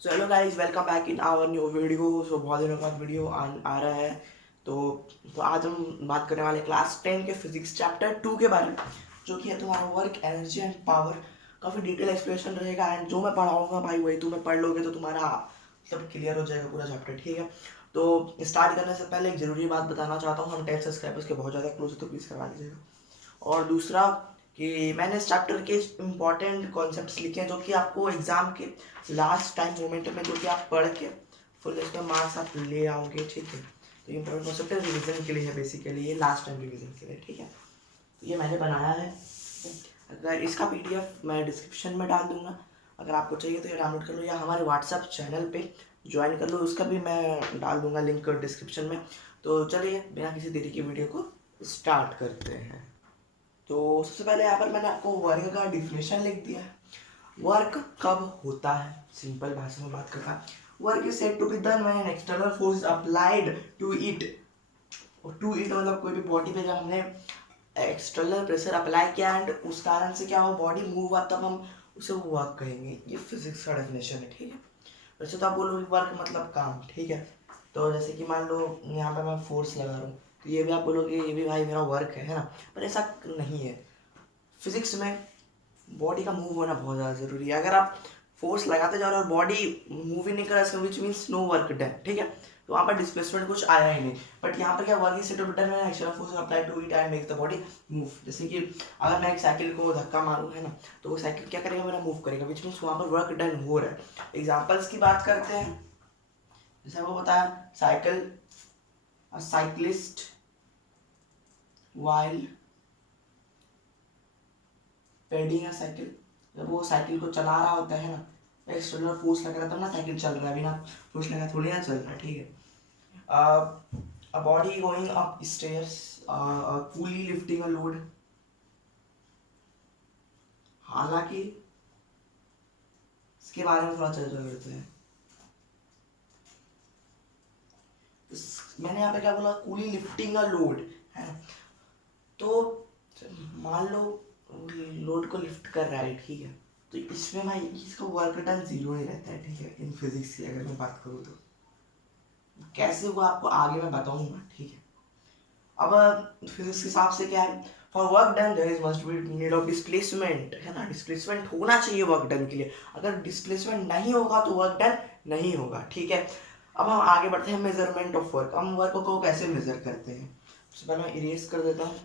So hello guys, welcome back in our new video. So बहुत दिनों बाद video आ रहा है। तो आज हम बात करने वाले क्लास 10 के फिजिक्स चैप्टर 2 के बारे में, जो कि है तुम्हारा वर्क, एनर्जी एंड पावर। काफ़ी डिटेल एक्सप्लेनेशन रहेगा एंड जो मैं पढ़ाऊँगा भाई वही तुम्हें पढ़ लोगे तो तुम्हारा मतलब क्लियर हो जाएगा पूरा चैप्टर। ठीक है, तो स्टार्ट करने से पहले एक ज़रूरी बात बताना चाहता हूँ। हम 10 सब्सक्राइबर्स के बहुत ज़्यादा क्लोज है, तो प्लीज़ करवा दीजिएगा। और दूसरा कि मैंने इस चैप्टर के इम्पॉर्टेंट कॉन्सेप्ट्स लिखे हैं, जो कि आपको एग्ज़ाम के लास्ट टाइम मोमेंट में, जो कि आप पढ़ के फुल इसमें मार्क्स आप ले आओगे। ठीक है, तो ये इम्पोर्टेंट कॉन्सेप्ट है, रिविजन के लिए है बेसिकली, ये लास्ट टाइम रिविजन के लिए। ठीक है, तो ये मैंने बनाया है। अगर इसका पीडीएफ मैं डिस्क्रिप्शन में डाल दूंगा, अगर आपको चाहिए तो ये डाउनलोड कर लो, या हमारे व्हाट्सएप चैनल पे ज्वाइन कर लो, उसका भी मैं डाल दूंगा लिंक डिस्क्रिप्शन में। तो चलिए बिना किसी देरी की वीडियो को स्टार्ट करते हैं। तो सबसे पहले यहाँ पर मैंने आपको वर्क का डिफिनेशन लिख दिया है। वर्क कब होता है, सिंपल भाषा में बात करता है, work is said to be done when an external force applied to it. मतलब कोई भी बॉडी पे जब हमने एक्सटर्नल प्रेशर अप्लाई किया एंड उस कारण से क्या हो, बॉडी मूव हुआ, तब हम उसे वर्क कहेंगे। ये फिजिक्स का डेफिनेशन है। ठीक है, वैसे तो आप बोलोगे वर्क मतलब काम। ठीक है, तो जैसे कि मान लो यहाँ पे मैं फोर्स लगा रहा हूँ, तो ये भी आप बोलोगे ये भी भाई मेरा वर्क है ना, पर ऐसा नहीं है। फिजिक्स में बॉडी का मूव होना बहुत ज़्यादा ज़रूरी है। अगर आप फोर्स लगाते जा रहे हो और बॉडी मूव ही नहीं कर रहा, which means no work done. ठीक है, तो वहाँ पर डिस्प्लेसमेंट कुछ आया ही नहीं। बट यहाँ पर क्या, work is said to be done when external force apply to it and make the body move. जैसे कि अगर मैं एक साइकिल को धक्का मारूँ, है ना, तो वो साइकिल क्या करेगा, मेरा मूव करेगा, विच मीन्स वहाँ पर वर्क डन हो रहा है। एग्जाम्पल्स की बात करते हैं, जैसे आपको बताया, cycle, a cyclist while पेडिंग a cycle, जब वो साइकिल को चला रहा होता है ना, एक्सटर्नल फोर्स लग रहा था ना, साइकिल चल रहा है, बिना फोर्स लगा थोड़ी ना चल रहा है। ठीक है, a body going up stairs, coolie lifting a load. हालांकि इसके बारे में थोड़ा चर्चा करते हैं। मैंने यहाँ पे क्या बोला, कूली लिफ्टिंग अ लोड, है ना, तो मान लो लोड को लिफ्ट कर रहा है। ठीक है, तो इसमें भाई इसका वर्क डन जीरो ही रहता है। ठीक है, इन फिजिक्स की अगर मैं बात करूँ तो कैसे वो आपको आगे मैं बताऊंगा। ठीक है, अब फिजिक्स के हिसाब से क्या है, for work done there is must be need of displacement, है ना, डिस्प्लेसमेंट होना चाहिए वर्क डन के लिए। अगर डिस्प्लेसमेंट नहीं होगा तो वर्क डन नहीं होगा। ठीक है, अब हम आगे बढ़ते हैं, मेजरमेंट ऑफ वर्क। हम वर्क को कैसे मेजर करते हैं, सबसे पहले मैं इरेज कर देता हूँ।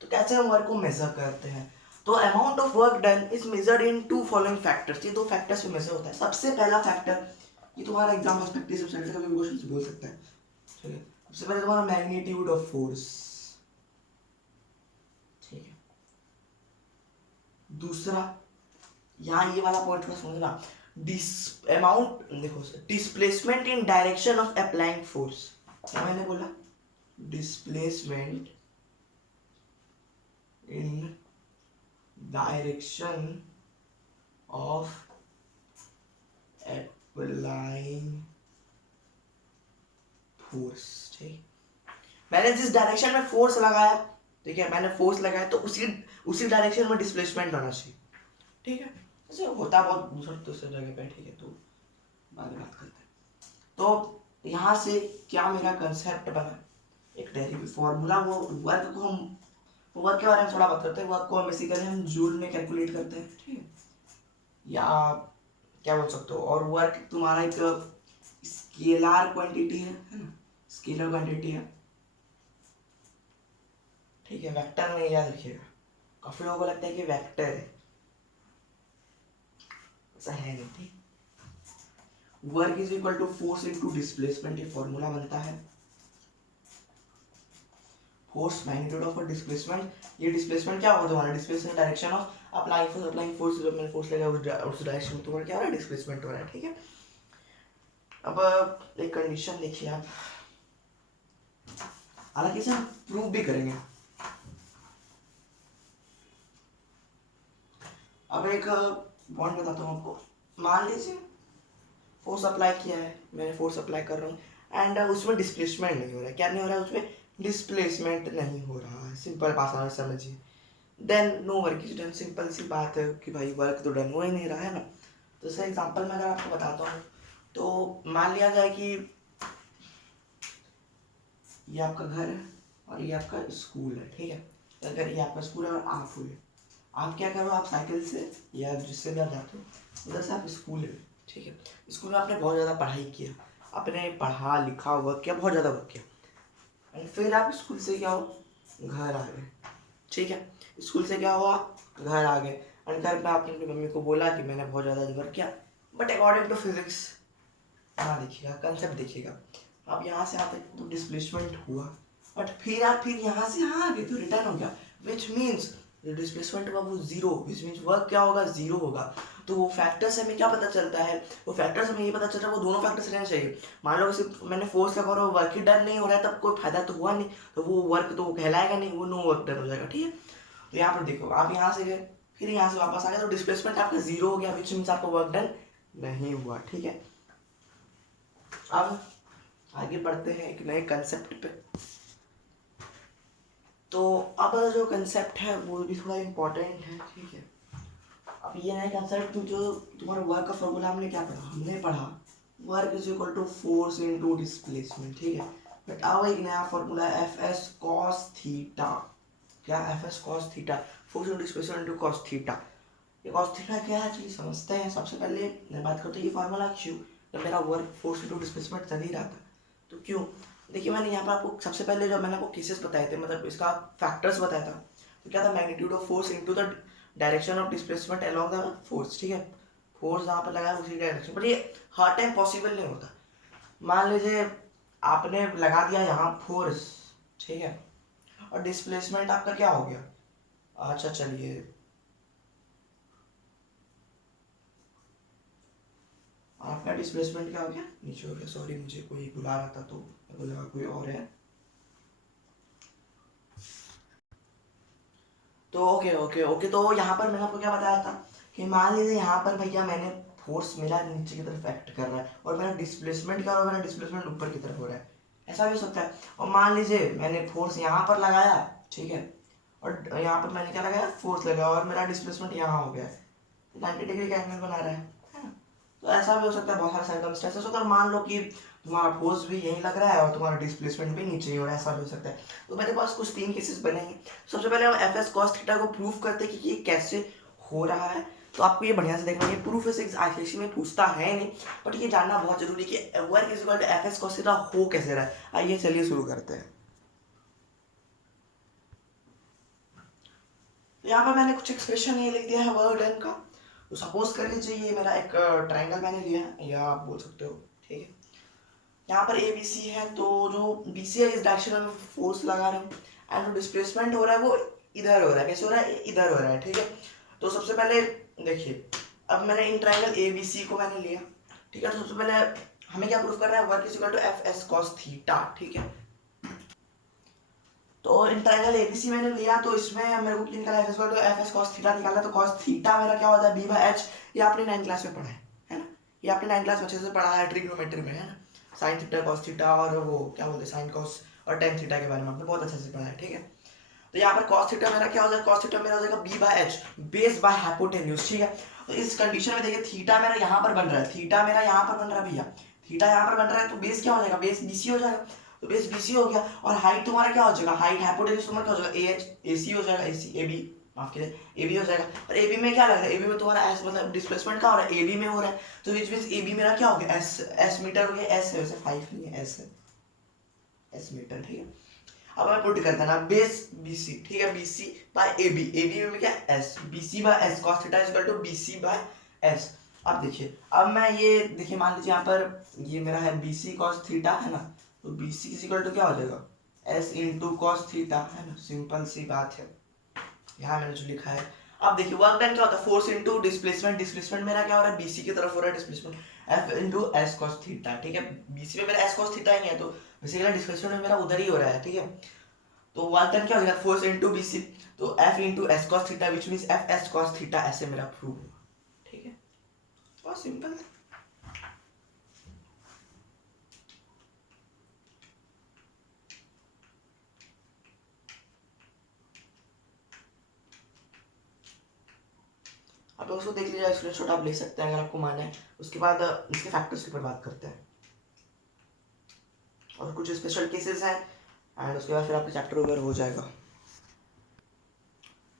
तो कैसे हम वर्क को मेजर करते हैं, तो amount of work done is measured in two following factors. ये दो फैक्टर्स में मेजर होता है। सबसे पहला फैक्टर, ये तुम्हारा एग्जाम पर्सपेक्टिव से का भी क्वेश्चन बोल सकता है। ठीक है, सबसे पहले तुम्हारा मैग्नीट्यूड ऑफ फोर्स। ठीक है, दूसरा, यहाँ ये वाला पॉइंट को समझना, डिस अमाउंट, देखो, displacement in direction of applying force. क्या मैंने बोला, displacement in direction of applying force। ठीक, मैंने जिस डायरेक्शन में फोर्स लगाया, ठीक है, मैंने फोर्स लगाया, तो उसी डायरेक्शन में डिस्प्लेसमेंट होना चाहिए। ठीक है, जैसे होता बहुत दूसरे जगह पे। ठीक है, तो बाद में बात करते हैं। तो यहाँ से क्या मेरा कंसेप्ट बना, एक डेरिवेटिव फॉर्मूला, वो वर्क को हम, वर्क के बारे में थोड़ा बात करते हैं। वर्क को हम बेसिकली हम जूल में कैलकुलेट करते हैं। ठीक है, या क्या बोल सकते हो, और वर्क तुम्हारा एक स्केलर क्वांटिटी है ना, स्केलर क्वांटिटी है। ठीक है, वेक्टर में याद रखिएगा, काफी लोगों को लगता है कि वेक्टर है, ऐसा है नहीं। ठीक, work is equal to force into displacement, ये फॉर्मूला बनता है। फोर्स मैग्नीट्यूड ऑफ डिस्प्लेसमेंट, ये डिस्प्लेसमेंट क्या होगा तुम्हारा, displacement direction of applying force, जब मैंने फोर्स लगा उस डायरेक्शन में तुम्हारा क्या हो रहा है, डिस्प्लेसमेंट हो रहा है। ठीक है, अब एक कंडीशन देखिए आप, हालांकि इसे हम प्रूव भी करेंगे। अब एक पॉइंट बताता हूँ आपको, मान लीजिए फोर्स अप्लाई किया है, मैंने फोर्स अप्लाई कर रहा हूँ एंड उसमें डिस्प्लेसमेंट नहीं हो रहा है। क्या नहीं हो रहा है, उसमें डिस्प्लेसमेंट नहीं हो रहा है, सिंपल भाषा में समझिए। Then no work is done, simple सी बात है कि भाई वर्क तो डन हो ही नहीं रहा है ना। तो इसका एग्जांपल मैं अगर आपको बताता हूँ, तो मान लिया जाए कि ये आपका घर है और ये आपका स्कूल है, ठीक है। अगर ये आपका स्कूल है और आप हुए, आप क्या करो, आप साइकिल से या जिससे भी आप जाते हो उधर से आप स्कूल है, ठीक है। स्कूल में आपने बहुत ज़्यादा पढ़ाई किया, आपने पढ़ा लिखा वर्क किया, बहुत ज़्यादा वर्क किया, एंड फिर आप स्कूल से क्या हो, घर आ गए, ठीक है। स्कूल से क्या हुआ, घर आ गए, एंड घर में आपने अपनी मम्मी को बोला कि मैंने बहुत ज़्यादा वर्क किया, बट अकॉर्डिंग टू फिजिक्स, हाँ देखिएगा कंसेप्ट देखिएगा, आप यहाँ से आते तो डिस्प्लेसमेंट हुआ, बट फिर यहाँ से यहाँ आ गए तो रिटर्न हो गया, विच मीन्स जो डिस्प्लेसमेंट हुआ वो जीरो, विच मीन्स वर्क क्या होगा, जीरो होगा। तो वो फैक्टर्स हमें क्या पता चलता है, वो फैक्टर्स हमें ये पता चलता है वो दोनों फैक्टर्स रहने चाहिए। मान लो सिर्फ मैंने फोर्स लगा और वर्क ही डन नहीं हो रहा है, तब कोई फायदा तो हुआ नहीं, तो वो वर्क तो कहलाएगा नहीं, वो नो वर्क डन हो जाएगा, ठीक है। तो यहाँ पर देखो, आप यहाँ से गए फिर यहाँ से वापस आ गए, तो डिस्प्लेसमेंट आपका जीरो हो गया, विच मीन्स आपका वर्क डन नहीं हुआ, ठीक है। अब आगे बढ़ते हैं एक नए कंसेप्ट पे। तो अब जो कंसेप्ट है वो भी थोड़ा इम्पोर्टेंट है, ठीक है। अब ये नया कंसेप्ट जो तुम्हारा वर्क का फॉर्मूला हमने क्या पढ़ा, हमने पढ़ा work is equal to force into displacement, ठीक है। बट अब एक नया formula F S cos theta, क्या F S cos theta, force into displacement into cos theta. ये कॉस थीटा क्या है चलिए समझते हैं। सबसे पहले मैं बात करता हूँ ये फार्मूला क्यों, जब मेरा वर्क फोर्स इनटू डिस्प्लेसमेंट चल ही रहा था तो क्यों। देखिए मैंने यहाँ पर आपको सबसे पहले जब मैंने आपको केसेस बताए थे, मतलब इसका फैक्टर्स बताया था, तो क्या था, magnitude of force into the direction of displacement along the force, ठीक है। फोर्स जहाँ पर लगा है उसी डायरेक्शन पर, ये हर टाइम पॉसिबल नहीं होता। मान लीजिए आपने लगा दिया यहाँ फोर्स, ठीक है, और डिस्प्लेसमेंट आपका क्या हो गया, अच्छा चलिए आपका डिस्प्लेसमेंट क्या हो गया, नीचे हो गया, सॉरी मुझे कोई बुला रहा था तो मेरे को लगा कोई और है। तो ओके ओके ओके, तो यहाँ पर मैंने आपको क्या बताया था कि मान लीजिए यहाँ पर भैया मैंने फोर्स मिला नीचे की तरफ एक्ट कर रहा है और मेरा डिस्प्लेसमेंट क्या हो रहा है, मेरा डिस्प्लेसमेंट ऊपर की तरफ हो रहा है, ऐसा भी हो सकता है। और मान लीजिए मैंने फोर्स यहाँ पर लगाया, ठीक है, और यहाँ पर मैंने क्या लगाया, फोर्स लगाया और मेरा डिस्प्लेसमेंट यहाँ हो गया है, 90 डिग्री का एंगल बना रहा है ना। तो ऐसा भी हो सकता है, बहुत सारे सर्कमस्टेंसेस होता है। मान लो कि तुम्हारा फोर्स भी यहीं लग रहा है और तुम्हारा डिस्प्लेसमेंट भी नीचे ही हो रहा है, ऐसा भी हो सकता है। तो मेरे पास कुछ 3 केसेस बनेंगे। सबसे पहले हम एफ एस कॉस थीटा को प्रूव करते हैं कि ये कैसे हो रहा है। तो आपको ये बढ़िया से देखना, ये प्रूफ फिजिक्स आईसीएसई में पूछता है नहीं, बट ये जानना बहुत जरूरी है कि work is equal to F S cos theta हो कैसे रहा है। आइए चलिए शुरू करते हैं। तो यहाँ पर मैंने कुछ एक्सप्रेशन ये लिख दिया है वर्क डन का। तो सपोज कर लीजिए ये मेरा एक ट्राइंगल मैंने लिया है, या आप बोल सकते हो, ठीक है। यहाँ पर ए बी सी है, तो जो बी सी है इस डायरेक्शन में फोर्स लगा रहे हैं, एंड जो डिस्प्लेसमेंट हो रहा है वो इधर हो रहा है, कैसे हो रहा है, इधर हो रहा है, ठीक है। तो सबसे पहले देखिए, अब मैंने in triangle A B C को मैंने लिया, ठीक है। तो सबसे पहले हमें क्या प्रूफ करना है, work is equal to F S cos theta, ठीक है। तो इन ट्राइंगल एबीसी मैंने लिया, तो इसमें मेरे को निकाला F S equal to F S cos theta निकालना है। तो कॉस थीटा मेरा क्या होता है, बी बाई एच। ये आपने 9th क्लास में पढ़ा है ना, ये आपने 9th क्लास में अच्छे से पढ़ा है, ट्रिग्नोमेट्री में, है ना। साइन थीटा कॉस थीटा और वो क्या बोलते हैं साइन कॉस और टेन थीटा के बारे में आपने बहुत अच्छे से पढ़ा है, ठीक है। तो यहाँ पर कॉस थीटा मेरा क्या हो जाएगा, कॉस थीटा मेरा हो जाएगा B by H base by hypotenuse, ठीक है। तो इस कंडीशन में देखिए थीटा मेरा यहाँ पर बन रहा है, थीटा मेरा यहाँ पर बन रहा है भैया, थीटा यहाँ पर बन रहा है, तो बेस क्या हो जाएगा, बेस बीसी हो जाएगा। तो बेस बीसी हो गया, और हाइट तुम्हारा क्या हो जाएगा, हाइट हाइपोटेन्यूज तुम्हारा क्या हो जाएगा, ए एच ए सी हो जाएगा, ए सी ए बी, माफ कीजिए ए बी हो जाएगा। और ए बी में क्या लग रहा है, ए बी में तुम्हारा एस मतलब डिस्प्लेसमेंट क्या हो रहा है, ए बी में हो रहा है। तो विच मींस ए बी मेरा क्या हो गया, एस एस मीटर हो गया, एस है वैसे 5 नहीं है, एस है, एस मीटर, ठीक है। अब मैं पुट करता ना बेस BC, ठीक है, BC बाय AB, AB में क्या S, BC by S, cos theta is equal to BC by S. अब देखिए, अब मैं ये देखिए मान लीजिए यहाँ पर ये मेरा है BC cos थीटा, है ना। तो BC इज इक्वल टू क्या हो जाएगा, S इंटू cos थीटा, है ना, सिंपल सी बात है। यहाँ मैंने जो लिखा है, अब देखिए वर्क डन क्या होता है, फोर्स इनटू डिस्प्लेसमेंट, डिस्प्लेसमेंट मेरा क्या हो रहा है, BC की तरफ हो रहा है displacement, F into S cos theta, ठीक है। BC में मेरा S cos थीटा ही है, तो बेसिकली डिस्प्लेसमेंट मेरा उधर ही हो रहा है, ठीक है। तो वर्क डन क्या हो जाएगा, फोर्स इनटू BC, तो F into S cos theta which means F S cos theta, ऐसे मेरा प्रूव हुआ, ठीक है। बहुत सिंपल। अब उसको देख लीजिए, स्क्रीनशॉट आप ले सकते हैं अगर आपको माना है। उसके बाद इसके फैक्टर्स के ऊपर बात करते हैं और कुछ स्पेशल केसेस हैं, एंड उसके बाद फिर आपका चैप्टर ओवर हो जाएगा।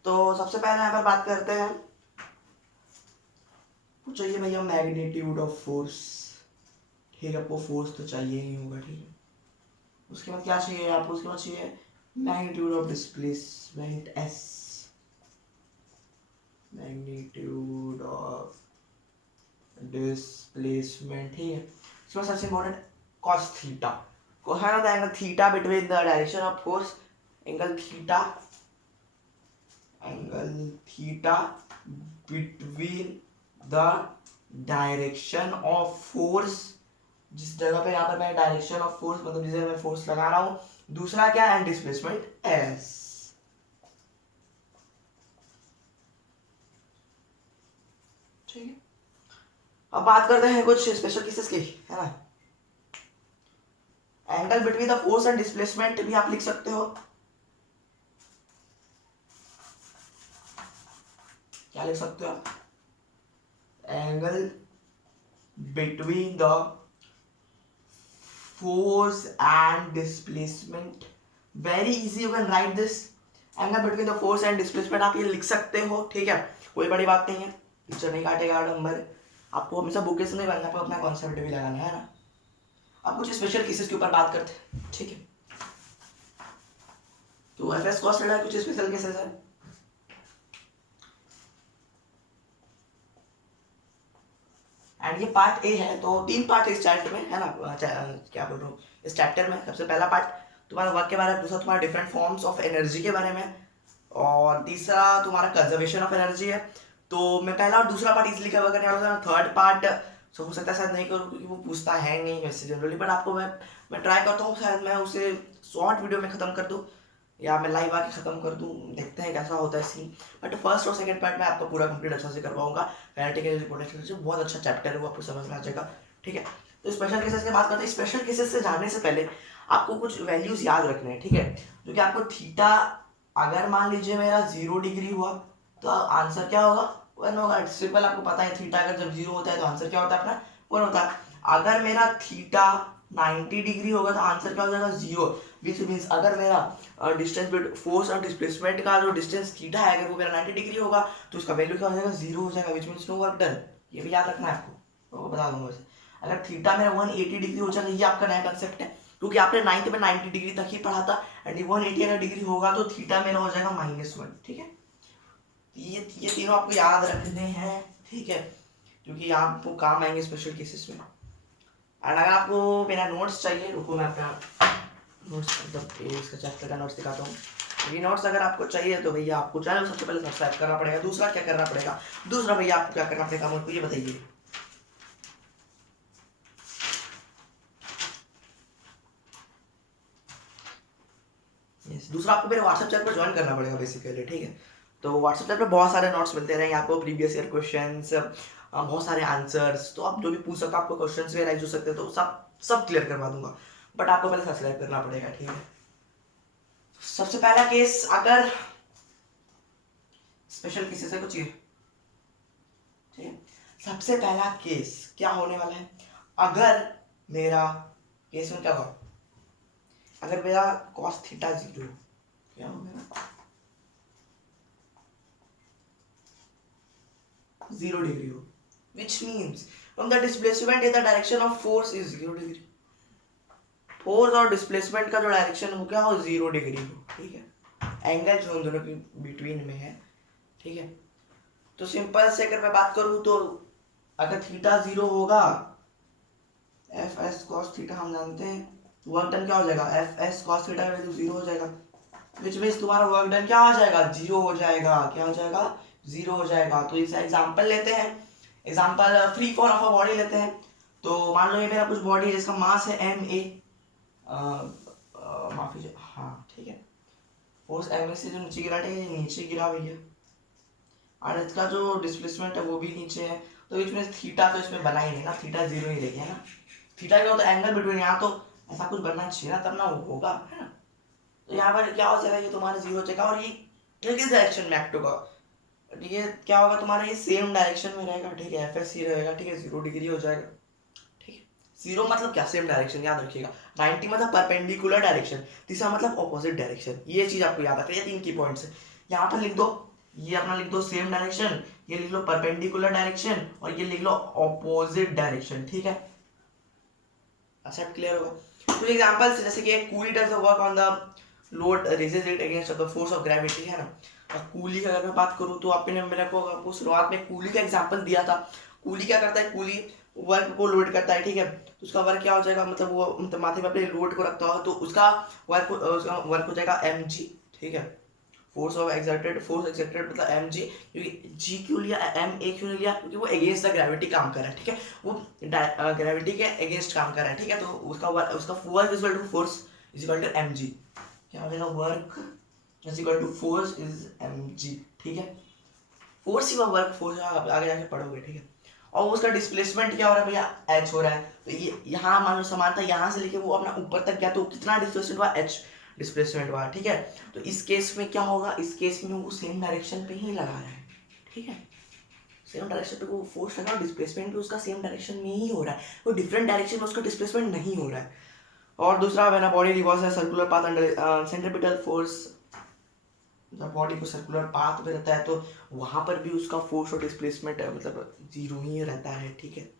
तो सबसे पहले यहाँ पर बात करते हैं, चाहिए भैया मैग्नीट्यूड ऑफ फोर्स। ठीक है, आपको फोर्स तो चाहिए ही होगा, ठीक है। उसके बाद क्या चाहिए आपको, उसके बाद चाहिए magnitude of displacement S, magnitude of displacement, ठीक है। उसके बाद सबसे इम्पोर्टेंट कॉस थीटा, को है ना, the angle theta between the direction of force, angle theta, angle theta between the direction of force, जिस जगह पे यहाँ पर मैं डायरेक्शन ऑफ फोर्स मतलब जिस जगह मैं फोर्स लगा रहा हूँ, दूसरा क्या है, डिस्प्लेसमेंट एस। ठीक है, अब बात करते हैं कुछ स्पेशल केसेस की, है ना। Angle between the force and displacement भी आप लिख सकते हो, क्या लिख सकते हो आप, angle between the force and displacement, very easy, you can write this, angle between the force and displacement आप ये लिख सकते हो, ठीक है, कोई बड़ी बात नहीं है, टीचर नहीं काटेगा नंबर, आपको हमेशा बुके से नहीं बनना, आपको अपना कॉन्सेप्ट भी लगाना है ना। अब कुछ स्पेशल केसेस के ऊपर बात करते हैं, ठीक है। तो एफएस कॉस थीटा कुछ स्पेशल केसेस है, एंड ये पार्ट ए है, तो 3 पार्ट इस चैप्टर में है ना, क्या बोल रहा हूँ, इस चैप्टर में सबसे पहला पार्ट तुम्हारा वर्क के बारे में, दूसरा तुम्हारा डिफरेंट फॉर्म्स ऑफ एनर्जी के बारे में, और तीसरा तुम्हारा कंजर्वेशन ऑफ एनर्जी है। तो मैं पहला और दूसरा पार्ट इजीली कवर करने वाला था, थर्ड पार्ट सो हो सकता है शायद नहीं करूँ क्योंकि वो पूछता है नहीं वैसे जनरली, बट आपको मैं ट्राई करता हूँ शायद मैं उसे शॉर्ट वीडियो में ख़त्म कर दूँ या मैं लाइव आके ख़त्म कर दूँ, देखते हैं कैसा होता है सीन। बट फर्स्ट और सेकंड पार्ट में आपको पूरा कंप्लीट अच्छा से करवाऊंगा। काइनेटिक एनर्जी पोटेंशियल बहुत अच्छा चैप्टर है, वो आपको समझ में आ जाएगा, ठीक है। तो स्पेशल केसेस की बात करते हैं। स्पेशल केसेस से जाने से पहले आपको कुछ वैल्यूज याद रखने हैं, ठीक है, जो कि आपको थीटा अगर मान लीजिए मेरा 0 डिग्री हुआ तो आंसर क्या होगा, 1 होगा। सिंपल, आपको पता है थीटा अगर जब 0 होता है तो आंसर क्या होता है अपना 1 होता है। अगर मेरा थीटा 90 डिग्री होगा तो आंसर क्या हो जाएगा 0, विच मीन्स अगर मेरा डिस्टेंस बिटवीन फोर्स और डिस्प्लेसमेंट का जो डिस्टेंस थीटा है अगर वो मेरा 90 डिग्री होगा तो उसका वैल्यू क्या हो जाएगा 0 हो जाएगा, which means no work done. ये भी याद रखना है आपको, तो बता दूंगा वैसे। अगर थीटा मेरा 180 डिग्री हो जाएगा, ये आपका नया कंसेप्ट है क्योंकि आपने 9th में 90 डिग्री तक ही पढ़ा था, एंड 180 अगर डिग्री होगा तो थीटा मेरा हो जाएगा -1, ठीक है। ये तीनों आपको याद रखने हैं, ठीक है, क्योंकि आपको काम आएंगे स्पेशल केसेस में। एंड अगर आपको मेरा नोट्स चाहिए, रुको मैं अपना नोट्स मतलब इसका चैप्टर का नोट्स दिखाता हूँ। ये नोट्स अगर आपको चाहिए तो भैया आपको चैनल सबसे पहले सब्सक्राइब करना पड़ेगा। दूसरा क्या करना पड़ेगा, दूसरा भैया आपको क्या करना पड़ेगा मुझको ये बताइए। दूसरा आपको मेरे व्हाट्सएप चैनल पर ज्वाइन करना पड़ेगा बेसिकली, ठीक है। तो व्हाट्सएप चैनल पर बहुत सारे नोट्स मिलते रहेंगे आपको, प्रीवियस ईयर क्वेश्चंस, बहुत सारे आंसर्स, तो आप जो भी पूछ सकते हो, आपको क्वेश्चंस भी राइज हो सकते हैं, तो सब क्लियर करवा दूंगा। बट आपको पहले सब्सक्राइब करना पड़ेगा, ठीक है। सबसे पहला केस, अगर स्पेशल केसेस है कुछ ये, ठीक है। सबसे पहला केस क्या होने वाला है, अगर मेरा केस में क्या होगा, अगर मेरा cos थीटा 0 क्या हो गया 0 डिग्री हो, which means from the displacement in the direction of force is 0 degree. Force और डिस्प्लेसमेंट का जो डायरेक्शन हो क्या हो 0 डिग्री हो, ठीक है। एंगल जो उन दोनों के बिटवीन में है, ठीक है। तो सिंपल से अगर मैं बात करूं तो अगर थीटा 0 होगा, एफ एस कॉस थीटा हम जानते हैं, वर्क डन क्या हो जाएगा, एफ एस कॉस थीटा का वैल्यू 0 हो जाएगा, विच मीन्स तुम्हारा वर्क डन क्या हो जाएगा 0 हो जाएगा, क्या हो जाएगा 0 हो जाएगा। तो इसका एग्जांपल लेते हैं, example free fall of a body लेते हैं। तो मान लो ये मेरा कुछ बॉडी है जिसका मास है एम ए, माफी, हाँ ठीक है, फोर्स एम ए से जो नीचे गिरा है नीचे गिरा भैया, और इसका जो डिस्प्लेसमेंट है वो भी नीचे है, तो इसमें थीटा तो इसमें बना ही नहीं ना, थीटा 0 ही रहेगी, है ना। थीटा क्या होता है एंगल बिटवीन, यहाँ तो ऐसा कुछ बनना चाहिए ना तब ना होगा, है ना। तो यहाँ पर क्या हो जाएगा, ये तुम्हारा 0 हो जाएगा, और ये किस डायरेक्शन में एक्ट होगा, ठीक है, क्या होगा तुम्हारा, ये सेम डायरेक्शन में रहेगा, ठीक है, एफ एस ही रहेगा, ठीक है, 0 डिग्री हो जाएगा, ठीक है। 0 मतलब क्या, सेम डायरेक्शन, याद रखिएगा। 90 मतलब परपेंडिकुलर डायरेक्शन, तीसरा मतलब ऑपोजिट डायरेक्शन, ये चीज आपको याद रखनी है, 3 की पॉइंट्स है। यहाँ पर लिख दो, ये अपना लिख दो सेम डायरेक्शन, ये लिख लो परपेंडिकुलर डायरेक्शन, और ये लिख लो ऑपोजिट डायरेक्शन, ठीक है। एक्सेप्ट, क्लियर होगा। कुछ एग्जांपल्स, जैसे कि coolie does work on the load raises it against the force of gravity, है ना। और कूली की अगर मैं बात करूँ तो आपने मेरे को आपको शुरुआत में कूली का एग्जांपल दिया था। कूली क्या करता है, कूली वर्क को लोड करता है, ठीक है, तो उसका वर्क क्या हो जाएगा, मतलब वो मतलब माथे पे अपने लोड को रखता है, तो उसका वर्क हो जाएगा mg, ठीक है। फोर्स एक्सर्टेड मतलब mg, क्योंकि g क्यों लिया, m a क्यों नहीं लिया, क्योंकि वो अगेंस्ट द ग्रेविटी काम कर रहा है, ठीक है, वो ग्रेविटी के अगेंस्ट काम कर रहा है, ठीक है। तो उसका work is equal to force is equal to mg, क्या हो जाएगा, work is equal to force is mg, ठीक है। फोर्स ही वर्क, फोर्स आगे जाके पढ़ोगे, ठीक है। और उसका डिस्प्लेसमेंट क्या हो रहा है भैया, h हो रहा है, तो ये यहाँ मान लो समानता, यहाँ से लेके वो अपना ऊपर तक गया, तो कितना डिस्प्लेसमेंट हुआ, h डिस्प्लेसमेंट हुआ, ठीक है। तो इस केस में क्या होगा, इस केस में वो सेम डायरेक्शन पे ही लगा रहा है, ठीक है, सेम डायरेक्शन पे वो फोर्स लगा, डिस्प्लेसमेंट भी उसका सेम डायरेक्शन में ही हो रहा है, वो डिफरेंट डायरेक्शन में उसका डिस्प्लेसमेंट नहीं हो रहा है। और दूसरा when a body revolves in circular path under centripetal force, जब बॉडी को सर्कुलर पाथ में रहता है तो वहां पर भी उसका फोर्स और डिस्प्लेसमेंट मतलब 0 ही रहता है, ठीक है।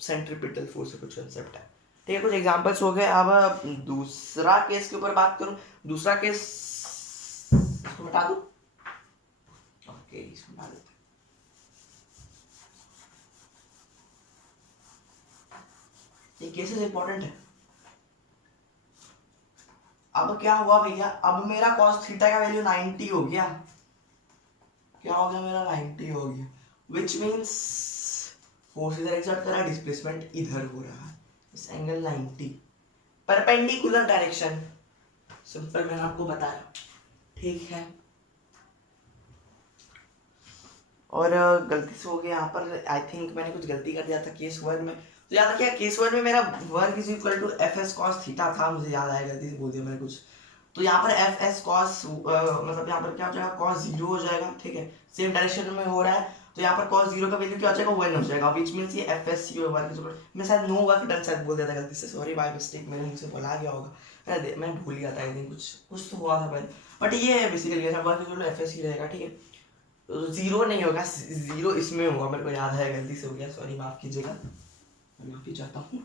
सेंट्रीपिटल फोर्स का कुछ कंसेप्ट है, ठीक है। कुछ एग्जांपल्स हो गए। अब दूसरा केस के ऊपर बात करूं, दूसरा केस इसको बता दूं, ओके, इसको बता देते हैं। ये केसेस इंपॉर्टेंट है। अब क्या हुआ भैया, अब मेरा cos थीटा का वैल्यू 90 हो गया, क्या हो गया, मेरा 90 हो गया, विच मीन्स फोर्स इधर एक्सर्ट कर रहा है, डिस्प्लेसमेंट इधर हो रहा है, इस एंगल 90, परपेंडिकुलर डायरेक्शन, सिंपल मैंने आपको बताया, ठीक है। और गलती से हो गया यहाँ पर, आई थिंक मैंने कुछ गलती कर दिया था केस 1 में, तो याद रखिए केस 1 में मेरा work is equal to F S cos theta था, मुझे याद आया, गलती से बोल दिया मैंने कुछ। तो यहाँ पर एफ एस कॉस मतलब यहाँ पर क्या हो जाएगा, कॉस 0 हो जाएगा, ठीक है, सेम डायरेक्शन में हो रहा है, तो यहाँ पर कॉस 0 का वैल्यू क्या हो जाएगा, 1 हो जाएगा, विच मींस ये एफ एस सी वर्क, मैं शायद नो वर्क डन शायद बोल दिया था गलती से, सॉरी बाय मिस्टेक, मैंने मुझसे बोला गया होगा, मैं भूल गया था, आई थिंक कुछ तो हुआ था पहले, बट ये है basically work is equal to F S C रहेगा, ठीक है। जीरो नहीं होगा, जीरो इसमें होगा, मेरे को याद है, गलती से हो गया, सॉरी, माफ कीजिएगा, मैं माफी चाहता हूँ।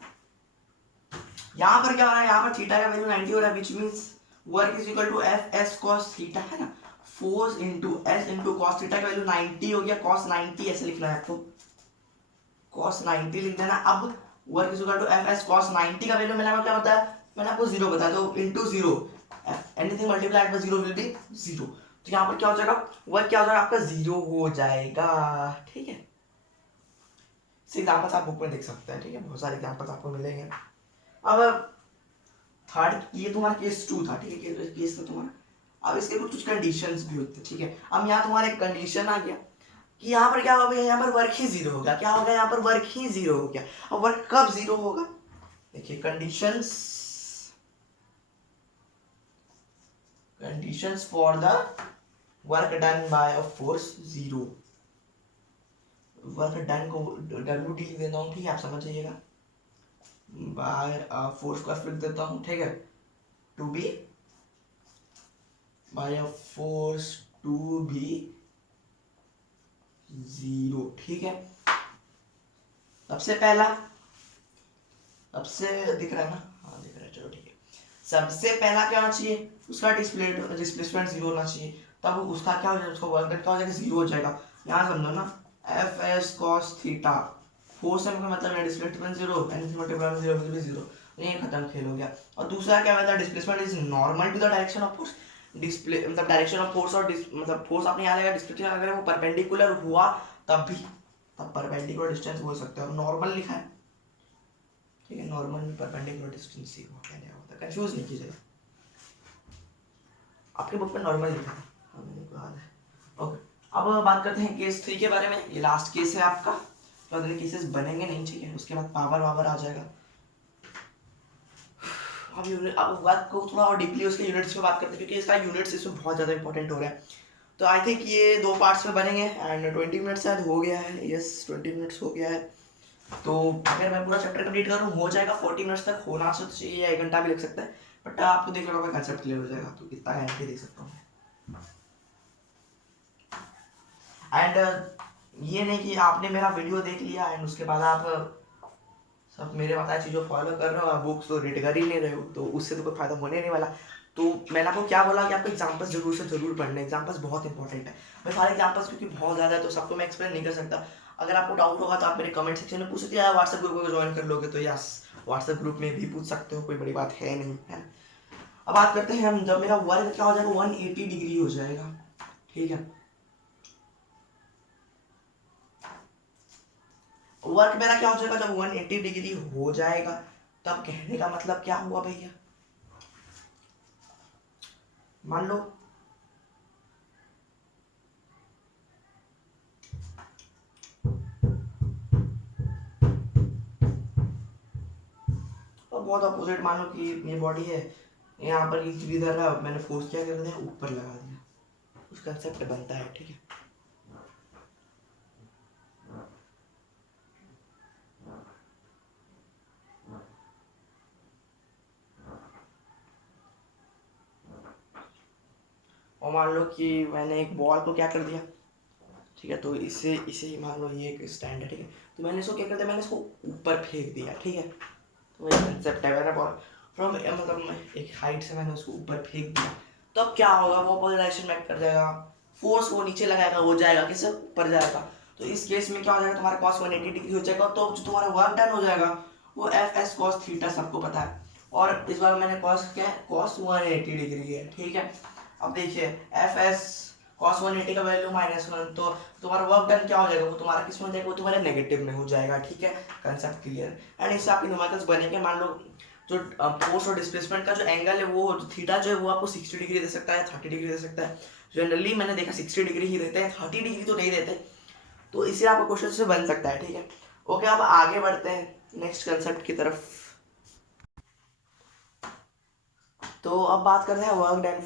यहाँ पर क्या हो रहा है, यहाँ पर थीटा का वैल्यू 90 हो रहा है, which means work is equal to F S cos theta, है ना, force into S into cos theta का वैल्यू 90 हो गया, कॉस 90 ऐसे लिखना है आपको, कॉस 90 लिख देना। अब work is equal to F S cos 90 का वैल्यू मैंने क्या बताया, मैंने आपको 0 बताया, तो into 0, anything multiplied by 0 will be 0, तो यहाँ पर क्या हो जाएगा, वर्क क्या हो जाएगा आपका, 0 हो जाएगा, ठीक है। एग्जाम्पल्स आप बुक में देख सकते हैं, ठीक है, बहुत सारे एग्जाम्पल्स आपको मिलेंगे। अब थर्ड, ये तुम्हारा केस 2 था, ठीक है, केस था तुम्हारा। अब इसके कुछ कंडीशंस भी होते हैं, ठीक है। अब यहाँ तुम्हारा एक कंडीशन आ गया कि यहाँ पर क्या हो गया, यहाँ पर वर्क ही 0 हो गया, क्या हो गया, यहाँ पर वर्क ही 0 हो गया। अब वर्क कब 0 होगा, देखिए conditions for the work done by a force 0, work done को डब्ल्यू डी लिख देता हूँ, ठीक है, आप समझ जाइएगा, बाय फोर्स को लिख देता हूँ, ठीक है, to be by a force to be 0, ठीक है। सबसे पहला, सबसे दिख रहा है ना, हाँ दिख रहा है, चलो ठीक है। सबसे पहला क्या होना चाहिए, उसका डिस्प्लेसमेंट 0 होना चाहिए, तब उसका क्या हो जाएगा, उसका वर्क डन क्या हो जाएगा, 0 हो जाएगा। यहाँ समझो ना, F S cos theta, force का मतलब है displacement 0, anything multiply 0 will be 0, ये खत्म, खेल हो गया। और दूसरा क्या होता है, displacement is normal to the direction of force, display मतलब डायरेक्शन ऑफ फोर्स और मतलब फोर्स आपने यहाँ लेगा, डिस्प्लेसमेंट अगर वो परपेंडिकुलर हुआ तब भी, तब परपेंडिकुलर डिस्टेंस बोल सकते हो, नॉर्मल लिखा है, ठीक है, नॉर्मल में परपेंडिकुलर डिस्टेंस ही होता है, कंफ्यूज नहीं कीजिएगा, आपके बुक में नॉर्मल लिखा था, हाँ मेरे को याद है। ओके, अब बात करते हैं केस 3 के बारे में, ये लास्ट केस है आपका, तो अगले केसेस बनेंगे नहीं, ठीक है, उसके बाद पावर वावर आ जाएगा। अब वर्क को थोड़ा और डीपली उसके यूनिट्स में बात करते हैं, क्योंकि इसका यूनिट्स इसमें बहुत ज़्यादा इंपॉर्टेंट हो रहा है। तो आई थिंक ये 2 पार्ट्स में बनेंगे एंड 20 मिनट शायद हो गया है, यस 20 मिनट्स हो गया है। तो अगर मैं पूरा चैप्टर कंप्लीट करूँ हो जाएगा 40 मिनट्स तक, होना तो चाहिए या 1 घंटा भी लग सकता है, बट आपको देख लो कंसेप्ट क्लियर हो जाएगा, तो कितना गारंटी दे सकता हूँ। एंड ये नहीं कि आपने मेरा वीडियो देख लिया एंड उसके बाद आप सब मेरे बताए चीज़ों फॉलो कर रहे हो, आप बुक्स तो रीड कर ही नहीं रहे हो, तो उससे तो कोई फायदा होने नहीं वाला। तो मैंने आपको क्या बोला कि आपको एग्जाम्पल्स जरूर से जरूर पढ़ने, एग्जाम्पल्स बहुत इंपॉर्टेंट है। मैं सारे एग्जाम्पल्स क्योंकि बहुत ज़्यादा है तो सबको मैं एक्सप्लेन नहीं कर सकता। अगर आपको डाउट होगा तो आप मेरे कमेंट सेक्शन में पूछ सकते हैं, व्हाट्सएप ग्रुप को ज्वाइन कर लोगे तो यस व्हाट्सएप ग्रुप में भी पूछ सकते हो, कोई बड़ी बात है नहीं है। अब बात करते हैं हम, जब मेरा वर्क क्या हो जाएगा 180 डिग्री हो जाएगा, ठीक है। वर्क मेरा क्या हो जाएगा जब 180 डिग्री हो जाएगा, तब कहने का मतलब क्या हुआ भैया, मान लो और बहुत अपोजिट, मान लो कि ये बॉडी है, यहाँ पर इधर है, मैंने फोर्स क्या कर दिया ऊपर लगा दिया, उस कंसेप्ट बनता है, ठीक है। और मान लो कि मैंने एक बॉल को क्या कर दिया, ठीक है, तो इसे इसे ही मान लो ये एक स्टैंड है, ठीक है, तो मैंने इसको क्या कर दिया, मैंने इसको ऊपर फेंक दिया, ठीक है। तो वही कंसेप्ट है, मैंने बॉल फ्रॉम मतलब एक हाइट से मैंने उसको ऊपर फेंक दिया, तो अब क्या होगा, वो अपोजिट डायरेक्शन में कर जाएगा, फोर्स वो नीचे लगाएगा, वो जाएगा किससे ऊपर जाएगा। तो इस केस में क्या हो जाएगा, तुम्हारा cos 180 डिग्री हो जाएगा, तो जो तुम्हारा वर्क डन हो जाएगा वो एफ एस कॉस थीटा सबको पता है, और इस बार मैंने कॉस क्या है, cos 180 डिग्री है, ठीक है। अब देखिए एफ एस cos 180 का वैल्यू -1, तो तुम्हारा वर्क डन क्या हो जाएगा, वो तुम्हारा किस में हो जाएगा, वो तुम्हारे नेगेटिव में हो जाएगा, ठीक है। Concept clear. एंड इससे आपके न्यूमेरिकल्स बनेंगे, मान लो जो फोर्स और डिस्प्लेसमेंट का जो एंगल है वो थीटा जो है वो आपको 60 डिग्री दे सकता है, 30 डिग्री दे सकता है। जनरली मैंने देखा 60 डिग्री ही देते हैं, 30 डिग्री तो नहीं देते, तो इससे आपका क्वेश्चन से बन सकता है, ठीक है। ओके, अब आगे बढ़ते हैं नेक्स्ट कंसेप्ट की तरफ। तो अब बात करते हैं work done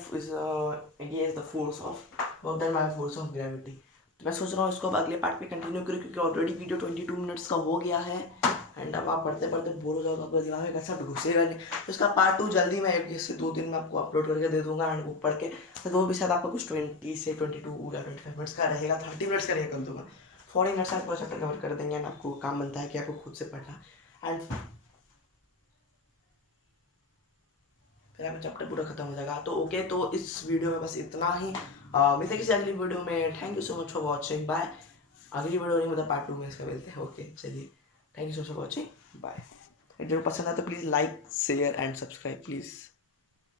against the force of work done by force of gravity. तो मैं सोच रहा हूँ इसको अब अगले पार्ट में कंटिन्यू करूँ, क्योंकि ऑलरेडी वीडियो 22 मिनट्स का हो गया है एंड अब आप पढ़ते पढ़ते बोर हो जाओगे, आपका दिमाग में कंसेप्ट घुसेगा नहीं, तो इसका पार्ट 2 जल्दी मैं जैसे 2 दिन में आपको अपलोड करके दे दूंगा एंड वो पढ़ के, तो वो भी शायद आपका कुछ 20 से 22 या 25 मिनट्स का रहेगा, 30 मिनट्स का रहेगा कर दूंगा, 40 मिनट्स आप पूरा चैप्टर कवर कर देंगे एंड आपको काम बनता है कि आपको खुद से पढ़ना एंड फिर आपका चैप्टर पूरा खत्म हो जाएगा। तो ओके, तो इस वीडियो में बस इतना ही, मिलते हैं किसी अगली वीडियो में। Thank you so much for watching, bye. अगली वीडियो नहीं मतलब पार्ट 2 में इसका मिलते हैं, ओके चलिए, thank you so much for watching, bye. Video पसंद आए तो please like share and subscribe please.